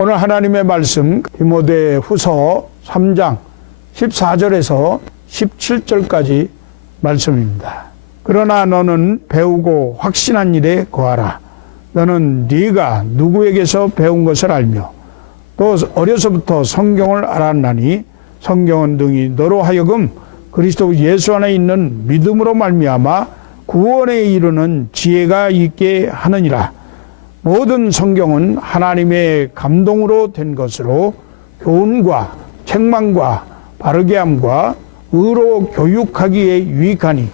오늘 하나님의 말씀 디모데후서 3장 14절에서 17절까지 말씀입니다. 그러나 너는 배우고 확신한 일에 거하라. 너는 네가 누구에게서 배운 것을 알며 또 어려서부터 성경을 알았나니 성경은 등이 너로 하여금 그리스도 예수 안에 있는 믿음으로 말미암아 구원에 이르는 지혜가 있게 하느니라. 모든 성경은 하나님의 감동으로 된 것으로 교훈과 책망과 바르게 함과 의로 교육하기에 유익하니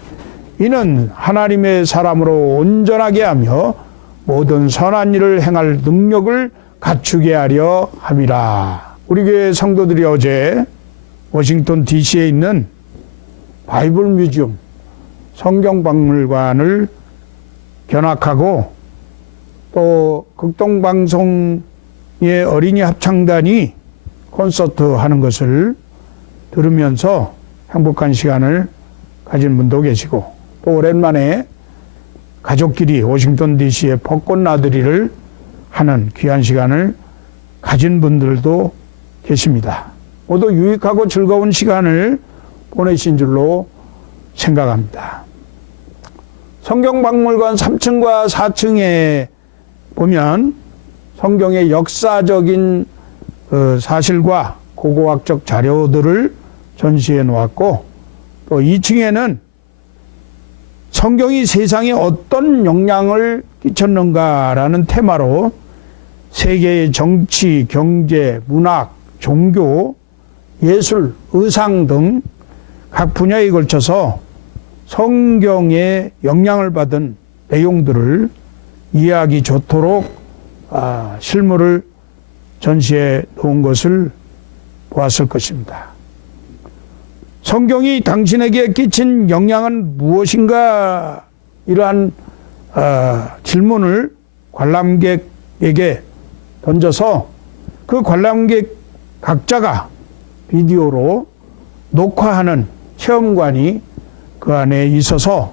이는 하나님의 사람으로 온전하게 하며 모든 선한 일을 행할 능력을 갖추게 하려 함이라. 우리 교회 성도들이 어제 워싱턴 DC에 있는 바이블 뮤지엄 성경박물관을 견학하고 또 극동방송의 어린이 합창단이 콘서트 하는 것을 들으면서 행복한 시간을 가진 분도 계시고 또 오랜만에 가족끼리 워싱턴 DC의 벚꽃 나들이를 하는 귀한 시간을 가진 분들도 계십니다. 모두 유익하고 즐거운 시간을 보내신 줄로 생각합니다. 성경박물관 3층과 4층에 보면 성경의 역사적인 사실과 고고학적 자료들을 전시해 놓았고 또 2층에는 성경이 세상에 어떤 영향을 끼쳤는가라는 테마로 세계의 정치, 경제, 문학, 종교, 예술, 의상 등 각 분야에 걸쳐서 성경의 영향을 받은 내용들을 이해하기 좋도록 실물을 전시해 놓은 것을 보았을 것입니다. 성경이 당신에게 끼친 영향은 무엇인가? 이러한 질문을 관람객에게 던져서 그 관람객 각자가 비디오로 녹화하는 체험관이 그 안에 있어서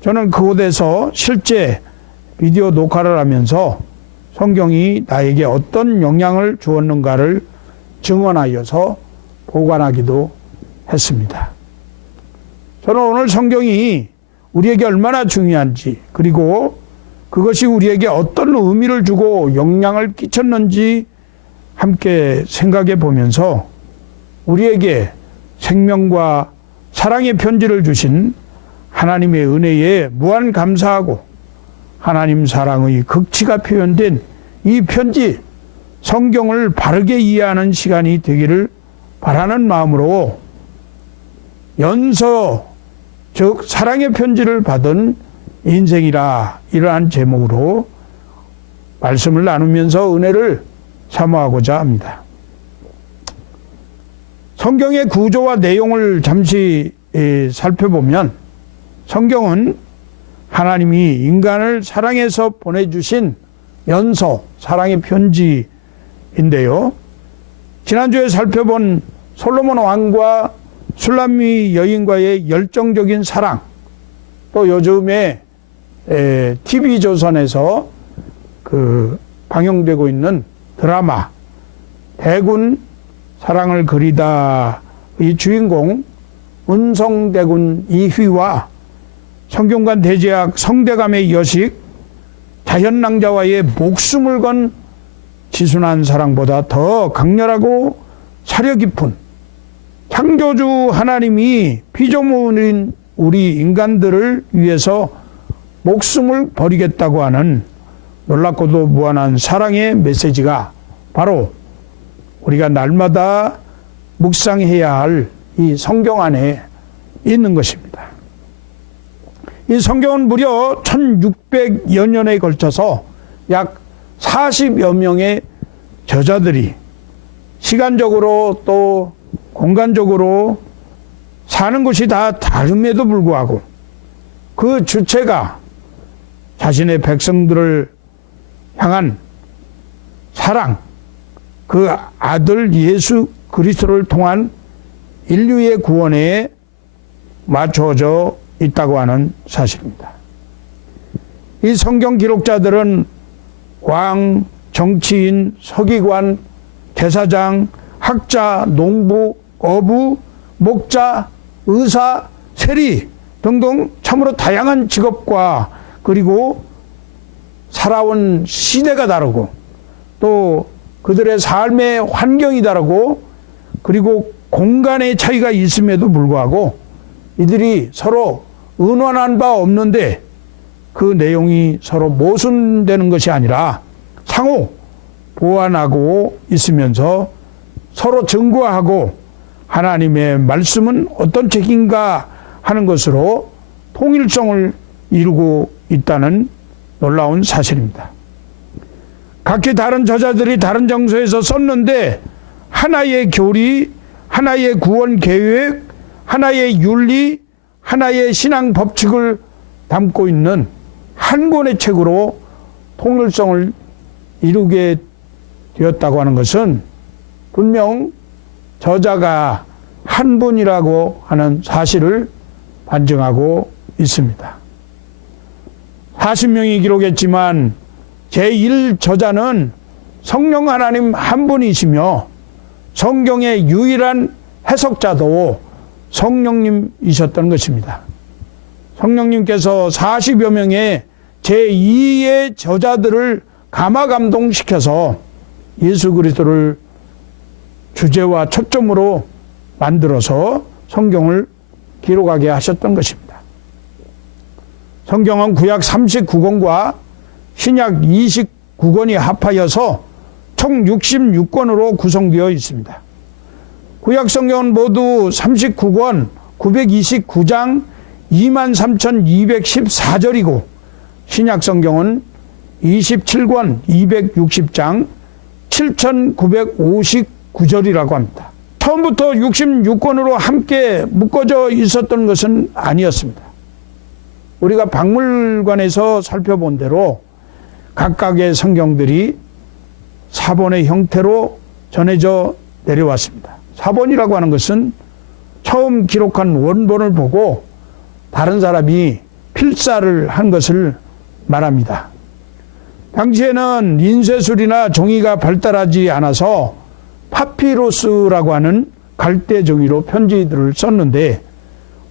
저는 그곳에서 실제 비디오 녹화를 하면서 성경이 나에게 어떤 영향을 주었는가를 증언하여서 보관하기도 했습니다. 저는 오늘 성경이 우리에게 얼마나 중요한지 그리고 그것이 우리에게 어떤 의미를 주고 영향을 끼쳤는지 함께 생각해 보면서 우리에게 생명과 사랑의 편지를 주신 하나님의 은혜에 무한 감사하고 하나님 사랑의 극치가 표현된 이 편지 성경을 바르게 이해하는 시간이 되기를 바라는 마음으로 연서 즉 사랑의 편지를 받은 인생이라 이러한 제목으로 말씀을 나누면서 은혜를 사모하고자 합니다. 성경의 구조와 내용을 잠시 살펴보면 성경은 하나님이 인간을 사랑해서 보내주신 연서, 사랑의 편지인데요. 지난주에 살펴본 솔로몬 왕과 술람미 여인과의 열정적인 사랑, 또 요즘에 TV조선에서 방영되고 있는 드라마 대군 사랑을 그리다 의 주인공 은성대군 이휘와 성균관 대제학 성대감의 여식 자현랑자와의 목숨을 건 지순한 사랑보다 더 강렬하고 사려 깊은 창조주 하나님이 피조물인 우리 인간들을 위해서 목숨을 버리겠다고 하는 놀랍고도 무한한 사랑의 메시지가 바로 우리가 날마다 묵상해야 할 이 성경 안에 있는 것입니다. 이 성경은 무려 1600여 년에 걸쳐서 약 40여 명의 저자들이 시간적으로 또 공간적으로 사는 곳이 다 다름에도 불구하고 그 주체가 자신의 백성들을 향한 사랑, 그 아들 예수 그리스도를 통한 인류의 구원에 맞춰져 있다고 하는 사실입니다. 이 성경 기록자들은 왕, 정치인, 서기관, 제사장, 학자, 농부, 어부, 목자, 의사, 세리 등등 참으로 다양한 직업과 그리고 살아온 시대가 다르고 또 그들의 삶의 환경이 다르고 그리고 공간의 차이가 있음에도 불구하고 이들이 서로 의논한 바 없는데 그 내용이 서로 모순되는 것이 아니라 상호 보완하고 있으면서 서로 증거하고 하나님의 말씀은 어떤 책인가 하는 것으로 통일성을 이루고 있다는 놀라운 사실입니다. 각기 다른 저자들이 다른 정서에서 썼는데 하나의 교리, 하나의 구원 계획, 하나의 윤리, 하나의 신앙 법칙을 담고 있는 한 권의 책으로 통일성을 이루게 되었다고 하는 것은 분명 저자가 한 분이라고 하는 사실을 반증하고 있습니다. 40명이 기록했지만 제1저자는 성령 하나님 한 분이시며 성경의 유일한 해석자도 성령님이셨던 것입니다. 성령님께서 40여 명의 제2의 저자들을 감화감동시켜서 예수 그리스도를 주제와 초점으로 만들어서 성경을 기록하게 하셨던 것입니다. 성경은 구약 39권과 신약 29권이 합하여서 총 66권으로 구성되어 있습니다. 구약 성경은 모두 39권 929장 23,214절이고 신약 성경은 27권 260장 7,959절이라고 합니다. 처음부터 66권으로 함께 묶어져 있었던 것은 아니었습니다. 우리가 박물관에서 살펴본 대로 각각의 성경들이 사본의 형태로 전해져 내려왔습니다. 사본이라고 하는 것은 처음 기록한 원본을 보고 다른 사람이 필사를 한 것을 말합니다. 당시에는 인쇄술이나 종이가 발달하지 않아서 파피루스라고 하는 갈대 종이로 편지들을 썼는데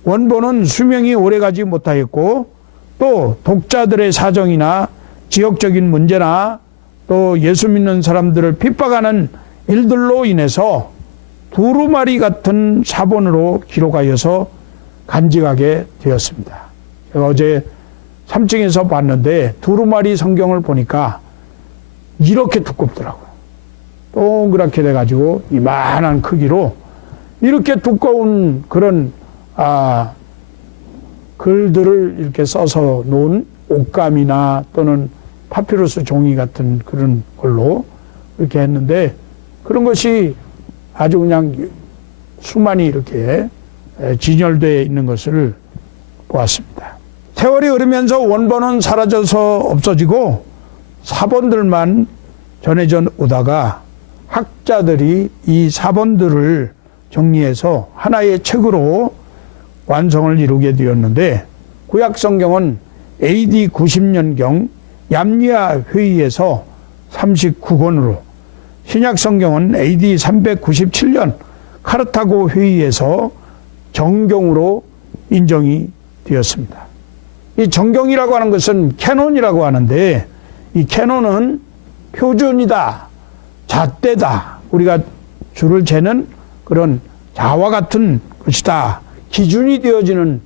원본은 수명이 오래가지 못하였고 또 독자들의 사정이나 지역적인 문제나 또 예수 믿는 사람들을 핍박하는 일들로 인해서 두루마리 같은 사본으로 기록하여서 간직하게 되었습니다. 제가 어제 3층에서 봤는데 두루마리 성경을 보니까 이렇게 두껍더라고요. 동그랗게 돼가지고 이만한 크기로 이렇게 두꺼운 그런 글들을 이렇게 써서 놓은 옷감이나 또는 파피루스 종이 같은 그런 걸로 이렇게 했는데 그런 것이 아주 그냥 수많이 이렇게 진열되어 있는 것을 보았습니다. 세월이 흐르면서 원본은 사라져서 없어지고 사본들만 전해져 오다가 학자들이 이 사본들을 정리해서 하나의 책으로 완성을 이루게 되었는데 구약 성경은 AD 90년경 얌리아 회의에서 39권으로 신약 성경은 AD 397년 카르타고 회의에서 정경으로 인정이 되었습니다. 이 정경이라고 하는 것은 캐논이라고 하는데 이 캐논은 표준이다, 잣대다, 우리가 줄을 재는 그런 자와 같은 것이다, 기준이 되어지는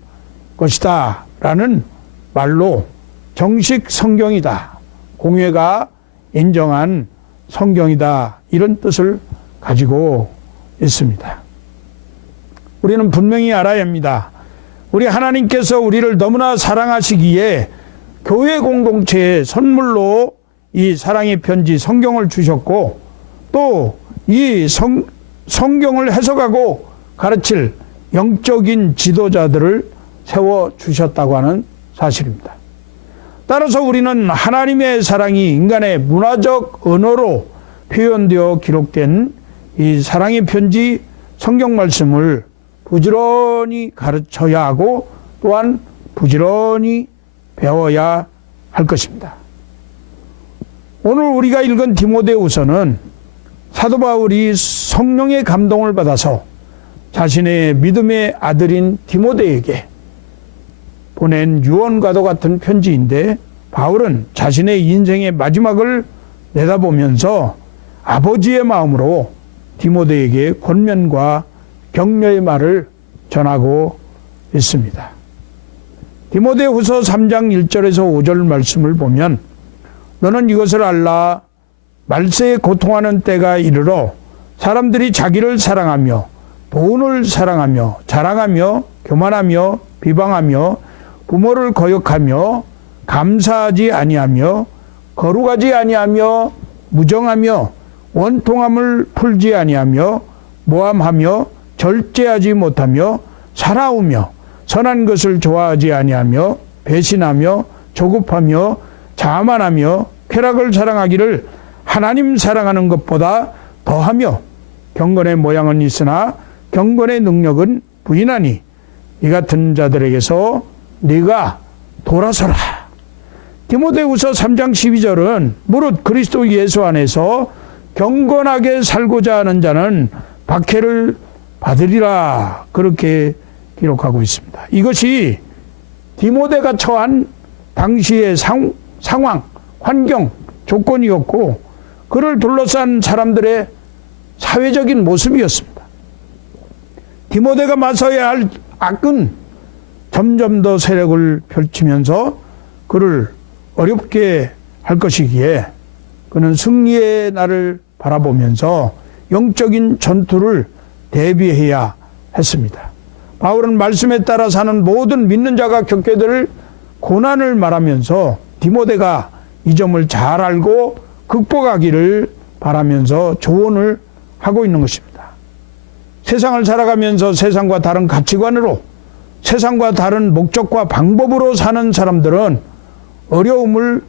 것이다 라는 말로 정식 성경이다, 공회가 인정한 성경이다 이런 뜻을 가지고 있습니다. 우리는 분명히 알아야 합니다. 우리 하나님께서 우리를 너무나 사랑하시기에 교회 공동체에 선물로 이 사랑의 편지 성경을 주셨고 또 이 성경을 해석하고 가르칠 영적인 지도자들을 세워주셨다고 하는 사실입니다. 따라서 우리는 하나님의 사랑이 인간의 문화적 언어로 표현되어 기록된 이 사랑의 편지 성경 말씀을 부지런히 가르쳐야 하고 또한 부지런히 배워야 할 것입니다. 오늘 우리가 읽은 디모데후서는 사도 바울이 성령의 감동을 받아서 자신의 믿음의 아들인 디모데에게 보낸 유언과도 같은 편지인데, 바울은 자신의 인생의 마지막을 내다보면서 아버지의 마음으로 디모데에게 권면과 격려의 말을 전하고 있습니다. 디모데후서 3장 1절에서 5절 말씀을 보면, 너는 이것을 알라. 말세에 고통하는 때가 이르러 사람들이 자기를 사랑하며 돈을 사랑하며 자랑하며 교만하며 비방하며 부모를 거역하며 감사하지 아니하며 거룩하지 아니하며 무정하며 원통함을 풀지 아니하며 모함하며 절제하지 못하며 살아오며 선한 것을 좋아하지 아니하며 배신하며 조급하며 자만하며 쾌락을 사랑하기를 하나님 사랑하는 것보다 더하며 경건의 모양은 있으나 경건의 능력은 부인하니 이 같은 자들에게서 네가 돌아서라. 디모데후서 3장 12절은 무릇 그리스도 예수 안에서 경건하게 살고자 하는 자는 박해를 받으리라, 그렇게 기록하고 있습니다. 이것이 디모데가 처한 당시의 상황, 환경, 조건이었고 그를 둘러싼 사람들의 사회적인 모습이었습니다. 디모데가 맞서야 할 악은 점점 더 세력을 펼치면서 그를 어렵게 할 것이기에 그는 승리의 날을 바라보면서 영적인 전투를 대비해야 했습니다. 바울은 말씀에 따라 사는 모든 믿는 자가 겪게 될 고난을 말하면서 디모데가 이 점을 잘 알고 극복하기를 바라면서 조언을 하고 있는 것입니다. 세상을 살아가면서 세상과 다른 가치관으로, 세상과 다른 목적과 방법으로 사는 사람들은 어려움을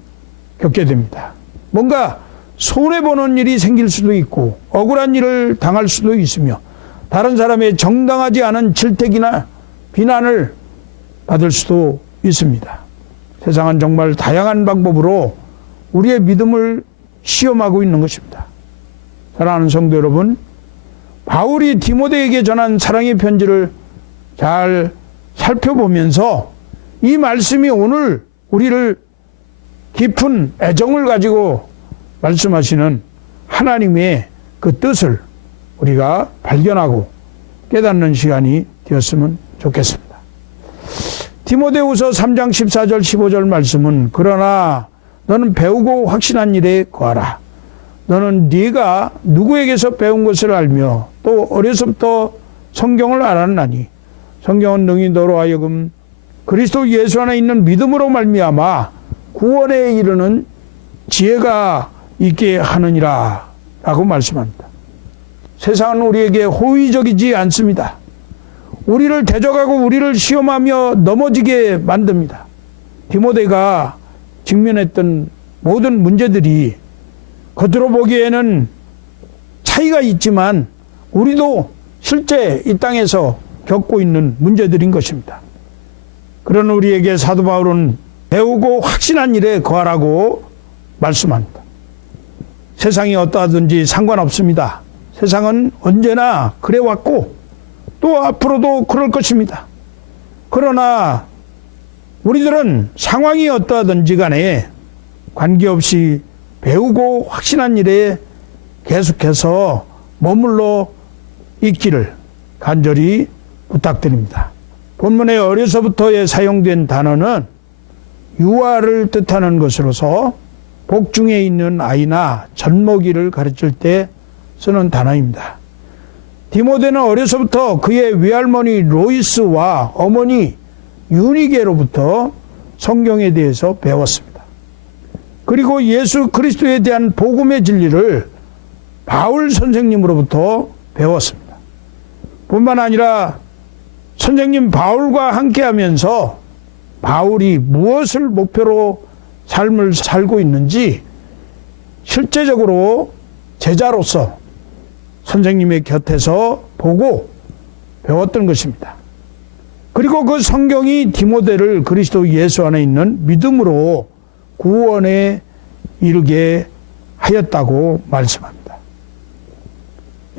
겪게 됩니다. 뭔가 손해보는 일이 생길 수도 있고 억울한 일을 당할 수도 있으며 다른 사람의 정당하지 않은 질책이나 비난을 받을 수도 있습니다. 세상은 정말 다양한 방법으로 우리의 믿음을 시험하고 있는 것입니다. 사랑하는 성도 여러분, 바울이 디모데에게 전한 사랑의 편지를 잘 살펴보면서 이 말씀이 오늘 우리를 깊은 애정을 가지고 말씀하시는 하나님의 그 뜻을 우리가 발견하고 깨닫는 시간이 되었으면 좋겠습니다. 디모데후서 3장 14절 15절 말씀은 그러나 너는 배우고 확신한 일에 거하라. 너는 네가 누구에게서 배운 것을 알며 또 어려서부터 성경을 알았나니 성경은 능히 너로 하여금 그리스도 예수 안에 있는 믿음으로 말미암아 구원에 이르는 지혜가 있게 하느니라 라고 말씀합니다. 세상은 우리에게 호의적이지 않습니다. 우리를 대적하고 우리를 시험하며 넘어지게 만듭니다. 디모데가 직면했던 모든 문제들이 겉으로 보기에는 차이가 있지만 우리도 실제 이 땅에서 겪고 있는 문제들인 것입니다. 그런 우리에게 사도 바울은 배우고 확신한 일에 거하라고 말씀합니다. 세상이 어떠하든지 상관없습니다. 세상은 언제나 그래왔고 또 앞으로도 그럴 것입니다. 그러나 우리들은 상황이 어떠하든지 간에 관계없이 배우고 확신한 일에 계속해서 머물러 있기를 간절히 부탁드립니다. 본문에 어려서부터에 사용된 단어는 유아를 뜻하는 것으로서 복중에 있는 아이나 젖먹이를 가르칠 때 쓰는 단어입니다. 디모데는 어려서부터 그의 외할머니 로이스와 어머니 유니게로부터 성경에 대해서 배웠습니다. 그리고 예수 그리스도에 대한 복음의 진리를 바울 선생님으로부터 배웠습니다. 뿐만 아니라 선생님 바울과 함께하면서 바울이 무엇을 목표로 삶을 살고 있는지 실제적으로 제자로서 선생님의 곁에서 보고 배웠던 것입니다. 그리고 그 성경이 디모데를 그리스도 예수 안에 있는 믿음으로 구원에 이르게 하였다고 말씀합니다.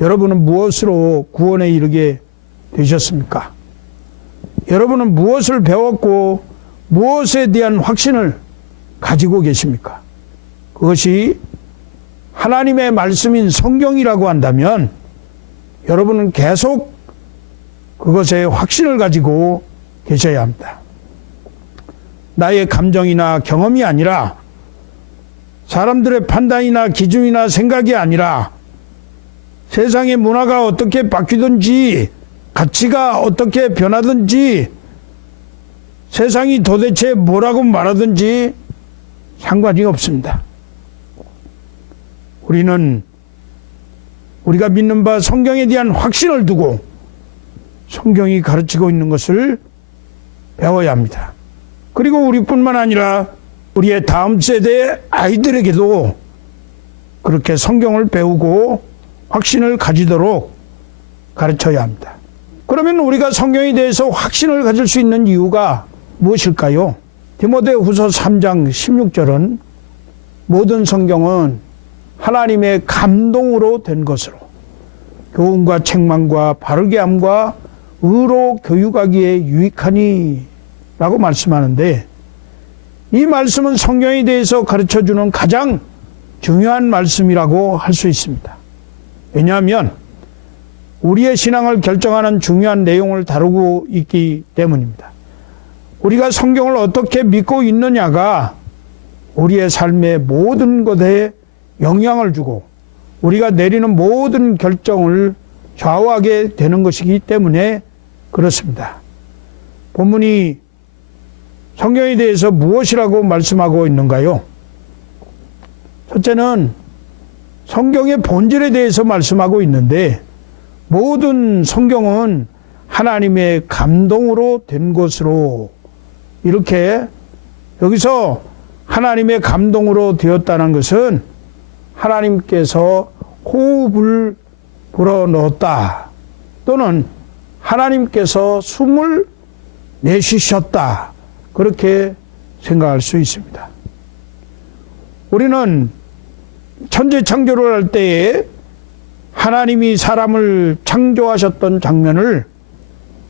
여러분은 무엇으로 구원에 이르게 되셨습니까? 여러분은 무엇을 배웠고 무엇에 대한 확신을 가지고 계십니까? 그것이 하나님의 말씀인 성경이라고 한다면 여러분은 계속 그것에 확신을 가지고 계셔야 합니다. 나의 감정이나 경험이 아니라 사람들의 판단이나 기준이나 생각이 아니라 세상의 문화가 어떻게 바뀌든지 가치가 어떻게 변하든지 세상이 도대체 뭐라고 말하든지 상관이 없습니다. 우리는 우리가 믿는 바 성경에 대한 확신을 두고 성경이 가르치고 있는 것을 배워야 합니다. 그리고 우리뿐만 아니라 우리의 다음 세대 아이들에게도 그렇게 성경을 배우고 확신을 가지도록 가르쳐야 합니다. 그러면 우리가 성경에 대해서 확신을 가질 수 있는 이유가 무엇일까요? 디모데후서 3장 16절은 모든 성경은 하나님의 감동으로 된 것으로 교훈과 책망과 바르게 함과 의로 교육하기에 유익하니 라고 말씀하는데, 이 말씀은 성경에 대해서 가르쳐주는 가장 중요한 말씀이라고 할 수 있습니다. 왜냐하면 우리의 신앙을 결정하는 중요한 내용을 다루고 있기 때문입니다. 우리가 성경을 어떻게 믿고 있느냐가 우리의 삶의 모든 것에 영향을 주고 우리가 내리는 모든 결정을 좌우하게 되는 것이기 때문에 그렇습니다. 본문이 성경에 대해서 무엇이라고 말씀하고 있는가요? 첫째는 성경의 본질에 대해서 말씀하고 있는데, 모든 성경은 하나님의 감동으로 된 것으로, 이렇게 여기서 하나님의 감동으로 되었다는 것은 하나님께서 호흡을 불어넣었다 또는 하나님께서 숨을 내쉬셨다, 그렇게 생각할 수 있습니다. 우리는 천지 창조를 할 때에 하나님이 사람을 창조하셨던 장면을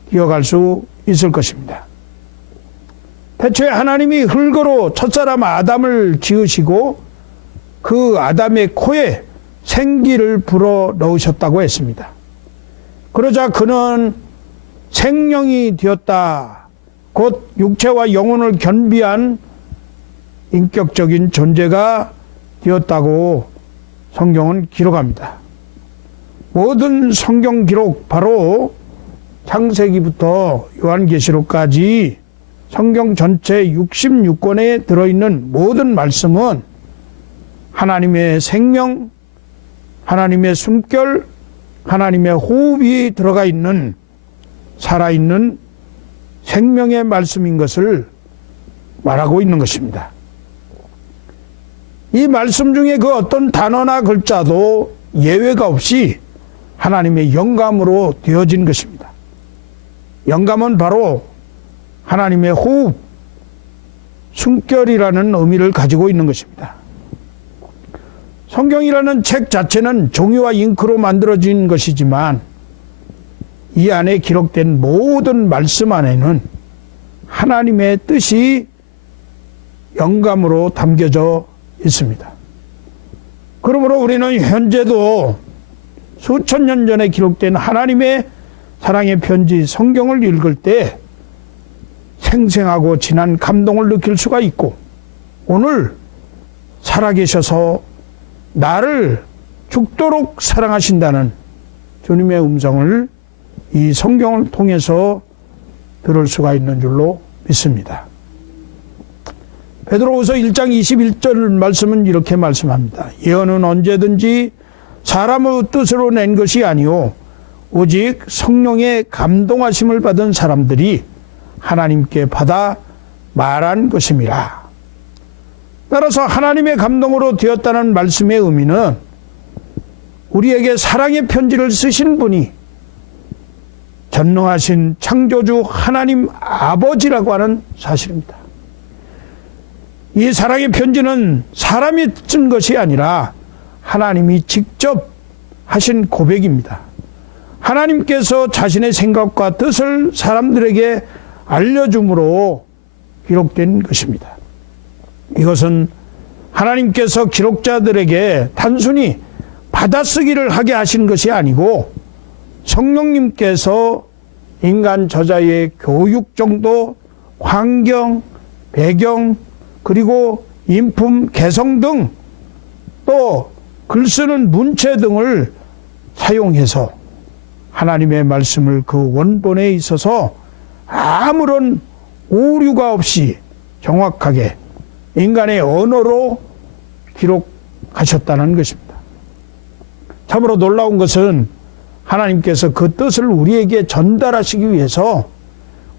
기억할 수 있을 것입니다. 태초에 하나님이 흙으로 첫사람 아담을 지으시고 그 아담의 코에 생기를 불어 넣으셨다고 했습니다. 그러자 그는 생명이 되었다. 곧 육체와 영혼을 겸비한 인격적인 존재가 되었다고 성경은 기록합니다. 모든 성경 기록, 바로 창세기부터 요한계시록까지 성경 전체 66권에 들어있는 모든 말씀은 하나님의 생명, 하나님의 숨결, 하나님의 호흡이 들어가 있는 살아있는 생명의 말씀인 것을 말하고 있는 것입니다. 이 말씀 중에 그 어떤 단어나 글자도 예외가 없이 하나님의 영감으로 되어진 것입니다. 영감은 바로 하나님의 호흡, 숨결이라는 의미를 가지고 있는 것입니다. 성경이라는 책 자체는 종이와 잉크로 만들어진 것이지만 이 안에 기록된 모든 말씀 안에는 하나님의 뜻이 영감으로 담겨져 있습니다. 그러므로 우리는 현재도 수천 년 전에 기록된 하나님의 사랑의 편지 성경을 읽을 때 생생하고 진한 감동을 느낄 수가 있고, 오늘 살아계셔서 나를 죽도록 사랑하신다는 주님의 음성을 이 성경을 통해서 들을 수가 있는 줄로 믿습니다. 베드로후서 1장 21절 말씀은 이렇게 말씀합니다. 예언은 언제든지 사람의 뜻으로 낸 것이 아니요 오직 성령의 감동하심을 받은 사람들이 하나님께 받아 말한 것임이라. 따라서 하나님의 감동으로 되었다는 말씀의 의미는 우리에게 사랑의 편지를 쓰신 분이 전능하신 창조주 하나님 아버지라고 하는 사실입니다. 이 사랑의 편지는 사람이 쓴 것이 아니라 하나님이 직접 하신 고백입니다. 하나님께서 자신의 생각과 뜻을 사람들에게 알려줌으로 기록된 것입니다. 이것은 하나님께서 기록자들에게 단순히 받아쓰기를 하게 하신 것이 아니고 성령님께서 인간 저자의 교육 정도, 환경, 배경, 그리고 인품, 개성 등 또 글 쓰는 문체 등을 사용해서 하나님의 말씀을 그 원본에 있어서 아무런 오류가 없이 정확하게 인간의 언어로 기록하셨다는 것입니다. 참으로 놀라운 것은 하나님께서 그 뜻을 우리에게 전달하시기 위해서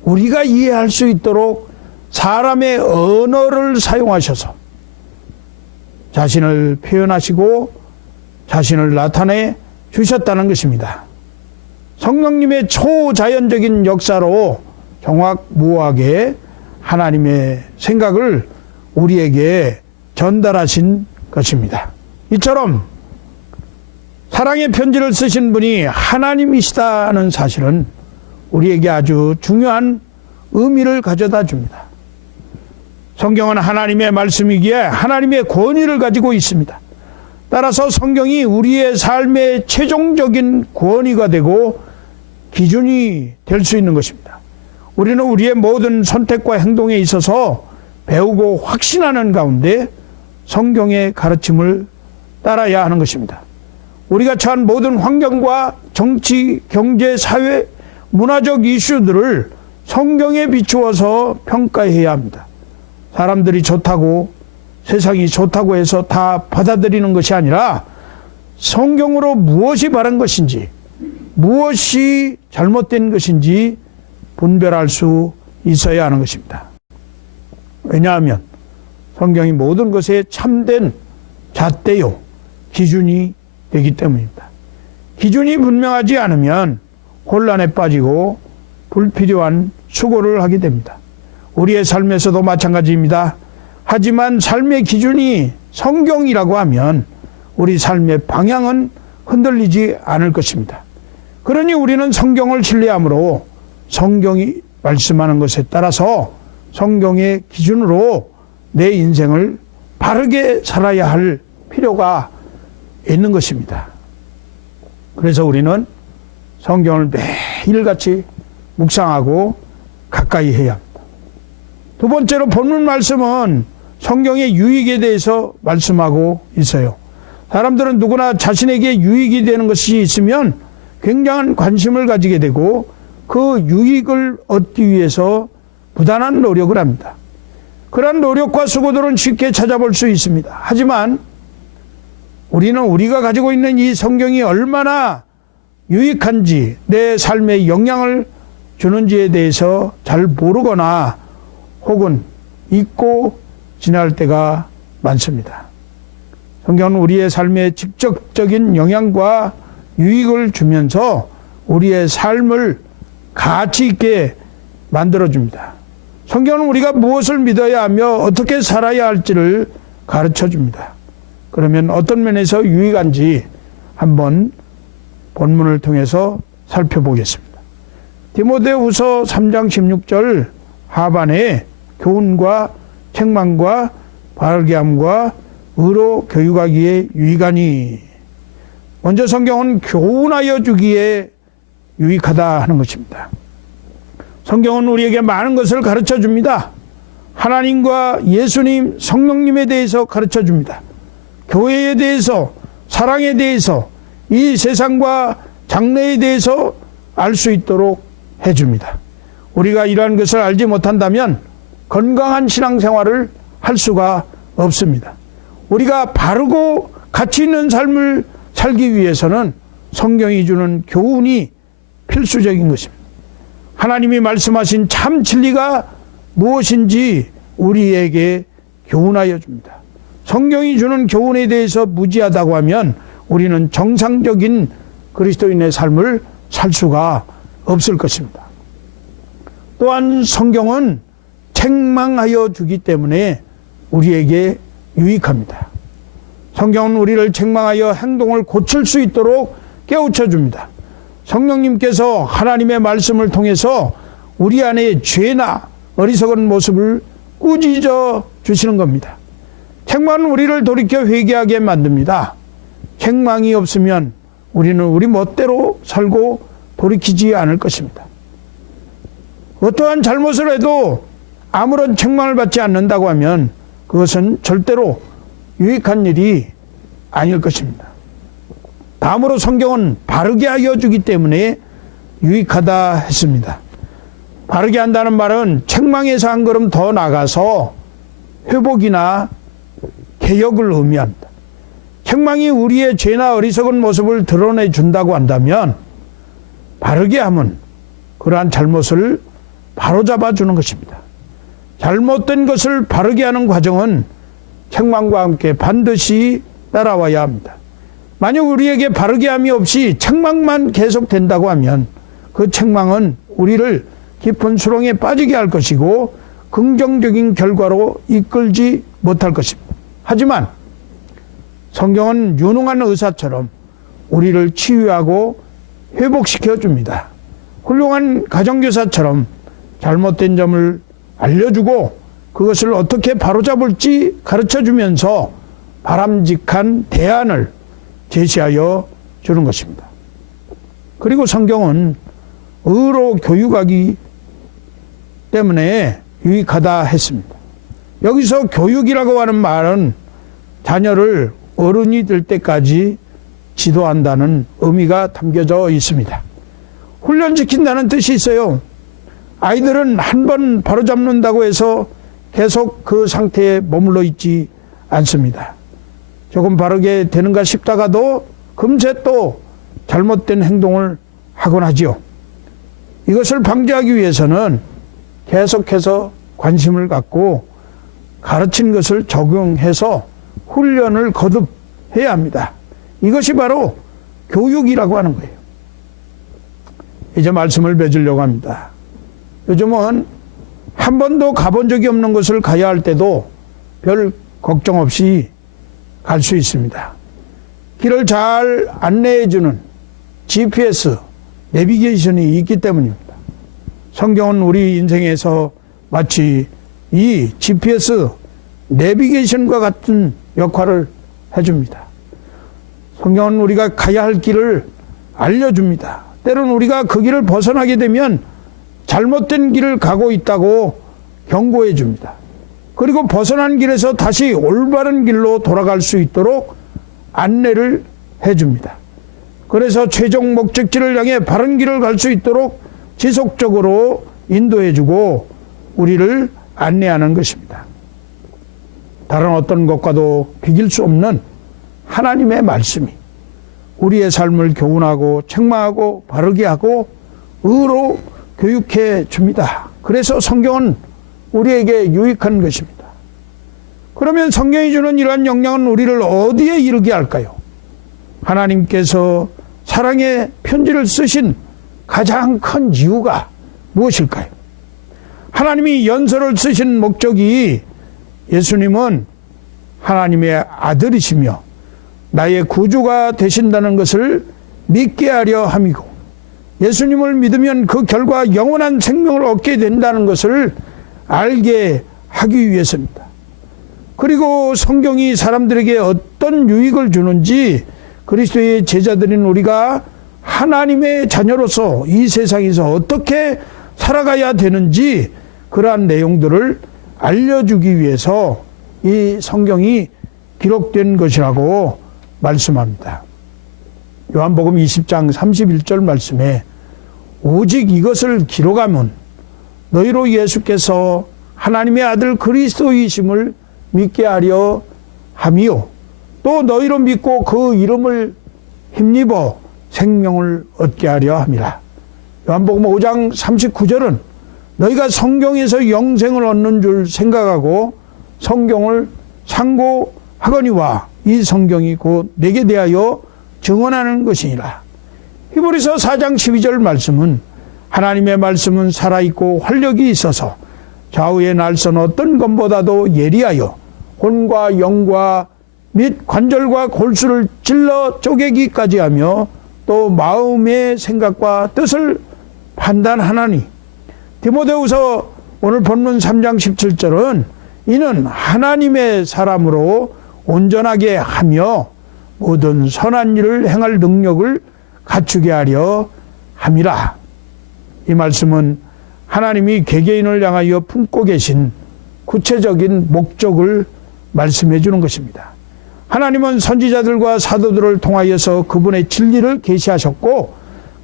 우리가 이해할 수 있도록 사람의 언어를 사용하셔서 자신을 표현하시고 자신을 나타내 주셨다는 것입니다. 성령님의 초자연적인 역사로 정확무하게 하나님의 생각을 우리에게 전달하신 것입니다. 이처럼 사랑의 편지를 쓰신 분이 하나님이시다는 사실은 우리에게 아주 중요한 의미를 가져다 줍니다. 성경은 하나님의 말씀이기에 하나님의 권위를 가지고 있습니다. 따라서 성경이 우리의 삶의 최종적인 권위가 되고 기준이 될 수 있는 것입니다. 우리는 우리의 모든 선택과 행동에 있어서 배우고 확신하는 가운데 성경의 가르침을 따라야 하는 것입니다. 우리가 처한 모든 환경과 정치, 경제, 사회, 문화적 이슈들을 성경에 비추어서 평가해야 합니다. 사람들이 좋다고, 세상이 좋다고 해서 다 받아들이는 것이 아니라 성경으로 무엇이 바른 것인지, 무엇이 잘못된 것인지 분별할 수 있어야 하는 것입니다. 왜냐하면 성경이 모든 것에 참된 잣대요, 기준이 되기 때문입니다. 기준이 분명하지 않으면 혼란에 빠지고 불필요한 수고를 하게 됩니다. 우리의 삶에서도 마찬가지입니다. 하지만 삶의 기준이 성경이라고 하면 우리 삶의 방향은 흔들리지 않을 것입니다. 그러니 우리는 성경을 신뢰하므로 성경이 말씀하는 것에 따라서 성경의 기준으로 내 인생을 바르게 살아야 할 필요가 있는 것입니다. 그래서 우리는 성경을 매일같이 묵상하고 가까이 해야 합니다. 두 번째로 본문 말씀은 성경의 유익에 대해서 말씀하고 있어요. 사람들은 누구나 자신에게 유익이 되는 것이 있으면 굉장한 관심을 가지게 되고 그 유익을 얻기 위해서 부단한 노력을 합니다. 그러한 노력과 수고들은 쉽게 찾아볼 수 있습니다. 하지만 우리는 우리가 가지고 있는 이 성경이 얼마나 유익한지, 내 삶에 영향을 주는지에 대해서 잘 모르거나 혹은 잊고 지날 때가 많습니다. 성경은 우리의 삶에 직접적인 영향과 유익을 주면서 우리의 삶을 가치 있게 만들어줍니다. 성경은 우리가 무엇을 믿어야 하며 어떻게 살아야 할지를 가르쳐줍니다. 그러면 어떤 면에서 유익한지 한번 본문을 통해서 살펴보겠습니다. 디모데후서 3장 16절 하반에 교훈과 책망과 바르게 함과 의로 교육하기에 유익하니, 먼저 성경은 교훈하여 주기에 유익하다 하는 것입니다. 성경은 우리에게 많은 것을 가르쳐 줍니다. 하나님과 예수님, 성령님에 대해서 가르쳐 줍니다. 교회에 대해서, 사랑에 대해서, 이 세상과 장래에 대해서 알 수 있도록 해줍니다. 우리가 이러한 것을 알지 못한다면 건강한 신앙생활을 할 수가 없습니다. 우리가 바르고 가치 있는 삶을 살기 위해서는 성경이 주는 교훈이 필수적인 것입니다. 하나님이 말씀하신 참 진리가 무엇인지 우리에게 교훈하여 줍니다. 성경이 주는 교훈에 대해서 무지하다고 하면 우리는 정상적인 그리스도인의 삶을 살 수가 없을 것입니다. 또한 성경은 책망하여 주기 때문에 우리에게 유익합니다. 성경은 우리를 책망하여 행동을 고칠 수 있도록 깨우쳐 줍니다. 성령님께서 하나님의 말씀을 통해서 우리 안에 죄나 어리석은 모습을 꾸짖어 주시는 겁니다. 책망은 우리를 돌이켜 회개하게 만듭니다. 책망이 없으면 우리는 우리 멋대로 살고 돌이키지 않을 것입니다. 어떠한 잘못을 해도 아무런 책망을 받지 않는다고 하면 그것은 절대로 유익한 일이 아닐 것입니다. 다음으로 성경은 바르게 하여 주기 때문에 유익하다 했습니다. 바르게 한다는 말은 책망에서 한 걸음 더 나가서 회복이나 개혁을 의미합니다. 책망이 우리의 죄나 어리석은 모습을 드러내 준다고 한다면 바르게 하면 그러한 잘못을 바로잡아 주는 것입니다. 잘못된 것을 바르게 하는 과정은 책망과 함께 반드시 따라와야 합니다. 만약 우리에게 바르게 함이 없이 책망만 계속된다고 하면 그 책망은 우리를 깊은 수렁에 빠지게 할 것이고 긍정적인 결과로 이끌지 못할 것입니다. 하지만 성경은 유능한 의사처럼 우리를 치유하고 회복시켜 줍니다. 훌륭한 가정교사처럼 잘못된 점을 알려주고 그것을 어떻게 바로잡을지 가르쳐주면서 바람직한 대안을 제시하여 주는 것입니다. 그리고 성경은 의로 교육하기 때문에 유익하다 했습니다. 여기서 교육이라고 하는 말은 자녀를 어른이 될 때까지 지도한다는 의미가 담겨져 있습니다. 훈련시킨다는 뜻이 있어요. 아이들은 한 번 바로잡는다고 해서 계속 그 상태에 머물러 있지 않습니다. 조금 바르게 되는가 싶다가도 금세 또 잘못된 행동을 하곤 하지요. 이것을 방지하기 위해서는 계속해서 관심을 갖고 가르친 것을 적용해서 훈련을 거듭해야 합니다. 이것이 바로 교육이라고 하는 거예요. 이제 말씀을 맺으려고 합니다. 요즘은 한 번도 가본 적이 없는 곳을 가야 할 때도 별 걱정 없이 갈 수 있습니다. 길을 잘 안내해주는 GPS, 내비게이션이 있기 때문입니다. 성경은 우리 인생에서 마치 이 GPS, 내비게이션과 같은 역할을 해줍니다. 성경은 우리가 가야 할 길을 알려줍니다. 때로는 우리가 그 길을 벗어나게 되면 잘못된 길을 가고 있다고 경고해 줍니다. 그리고 벗어난 길에서 다시 올바른 길로 돌아갈 수 있도록 안내를 해 줍니다. 그래서 최종 목적지를 향해 바른 길을 갈 수 있도록 지속적으로 인도해 주고 우리를 안내하는 것입니다. 다른 어떤 것과도 비길 수 없는 하나님의 말씀이 우리의 삶을 교훈하고 책망하고 바르게 하고 의로 교육해 줍니다. 그래서 성경은 우리에게 유익한 것입니다. 그러면 성경이 주는 이러한 영향은 우리를 어디에 이르게 할까요? 하나님께서 사랑의 편지를 쓰신 가장 큰 이유가 무엇일까요? 하나님이 연서를 쓰신 목적이 예수님은 하나님의 아들이시며 나의 구주가 되신다는 것을 믿게 하려 함이고 예수님을 믿으면 그 결과 영원한 생명을 얻게 된다는 것을 알게 하기 위해서입니다. 그리고 성경이 사람들에게 어떤 유익을 주는지 그리스도의 제자들인 우리가 하나님의 자녀로서 이 세상에서 어떻게 살아가야 되는지 그러한 내용들을 알려주기 위해서 이 성경이 기록된 것이라고 말씀합니다. 요한복음 20장 31절 말씀에 오직 이것을 기록하면 너희로 예수께서 하나님의 아들 그리스도이심을 믿게 하려 함이요 또 너희로 믿고 그 이름을 힘입어 생명을 얻게 하려 함이라. 요한복음 5장 39절은 너희가 성경에서 영생을 얻는 줄 생각하고 성경을 상고하거니와 이 성경이 곧 내게 대하여 증언하는 것이니라. 히브리서 4장 12절 말씀은 하나님의 말씀은 살아있고 활력이 있어서 좌우의 날선 어떤 것보다도 예리하여 혼과 영과 및 관절과 골수를 찔러 쪼개기까지 하며 또 마음의 생각과 뜻을 판단하나니. 디모데후서 오늘 본문 3장 17절은 이는 하나님의 사람으로 온전하게 하며 모든 선한 일을 행할 능력을 갖추게 하려 함이라. 이 말씀은 하나님이 개개인을 향하여 품고 계신 구체적인 목적을 말씀해 주는 것입니다. 하나님은 선지자들과 사도들을 통하여서 그분의 진리를 계시하셨고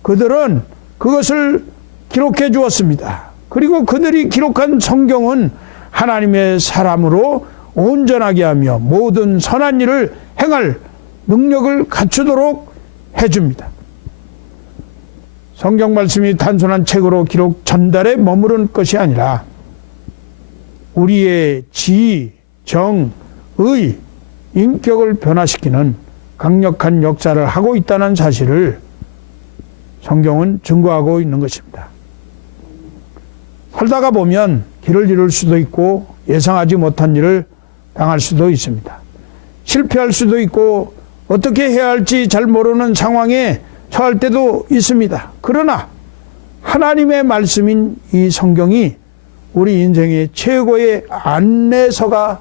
그들은 그것을 기록해 주었습니다. 그리고 그들이 기록한 성경은 하나님의 사람으로 온전하게 하며 모든 선한 일을 행할 능력을 갖추도록 해줍니다. 성경 말씀이 단순한 책으로 기록 전달에 머무른 것이 아니라 우리의 지, 정, 의, 인격을 변화시키는 강력한 역사를 하고 있다는 사실을 성경은 증거하고 있는 것입니다. 살다가 보면 길을 잃을 수도 있고 예상하지 못한 일을 당할 수도 있습니다. 실패할 수도 있고 어떻게 해야 할지 잘 모르는 상황에 처할 때도 있습니다. 그러나 하나님의 말씀인 이 성경이 우리 인생의 최고의 안내서가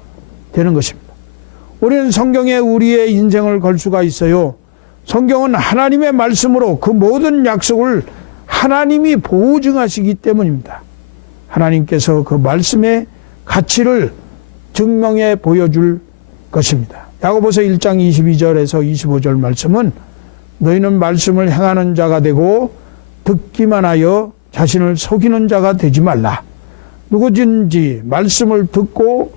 되는 것입니다. 우리는 성경에 우리의 인생을 걸 수가 있어요. 성경은 하나님의 말씀으로 그 모든 약속을 하나님이 보증하시기 때문입니다. 하나님께서 그 말씀의 가치를 증명해 보여줄 것입니다. 야고보서 1장 22절에서 25절 말씀은 너희는 말씀을 행하는 자가 되고 듣기만 하여 자신을 속이는 자가 되지 말라. 누구든지 말씀을 듣고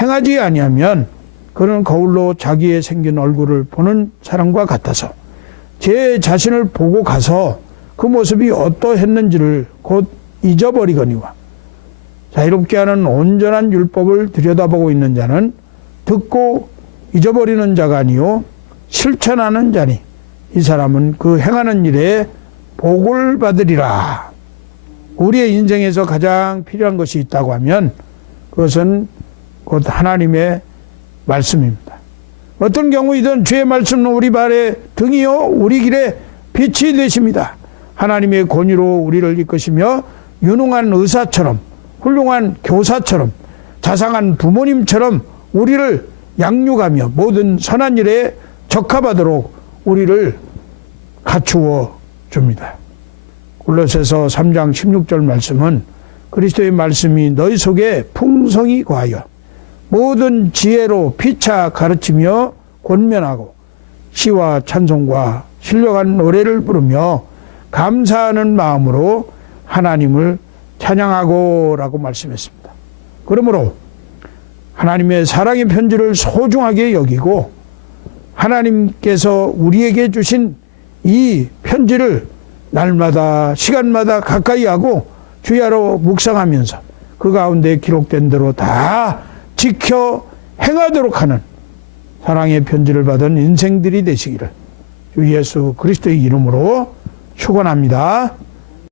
행하지 아니하면 그는 거울로 자기의 생긴 얼굴을 보는 사람과 같아서 제 자신을 보고 가서 그 모습이 어떠했는지를 곧 잊어버리거니와. 자유롭게 하는 온전한 율법을 들여다보고 있는 자는 듣고 잊어버리는 자가 아니요 실천하는 자니 이 사람은 그 행하는 일에 복을 받으리라. 우리의 인생에서 가장 필요한 것이 있다고 하면 그것은 곧 하나님의 말씀입니다. 어떤 경우이든 주의 말씀은 우리 발의 등이요 우리 길에 빛이 되십니다. 하나님의 권위로 우리를 이끄시며 유능한 의사처럼 훌륭한 교사처럼 자상한 부모님처럼 우리를 양육하며 모든 선한 일에 적합하도록 우리를 갖추어 줍니다. 골로새서 3장 16절 말씀은 그리스도의 말씀이 너희 속에 풍성히 거하여 모든 지혜로 피차 가르치며 권면하고 시와 찬송과 신령한 노래를 부르며 감사하는 마음으로 하나님을 찬양하고 라고 말씀했습니다. 그러므로 하나님의 사랑의 편지를 소중하게 여기고 하나님께서 우리에게 주신 이 편지를 날마다 시간마다 가까이 하고 주야로 묵상하면서 그 가운데 기록된 대로 다 지켜 행하도록 하는 사랑의 편지를 받은 인생들이 되시기를 주 예수 그리스도의 이름으로 축원합니다.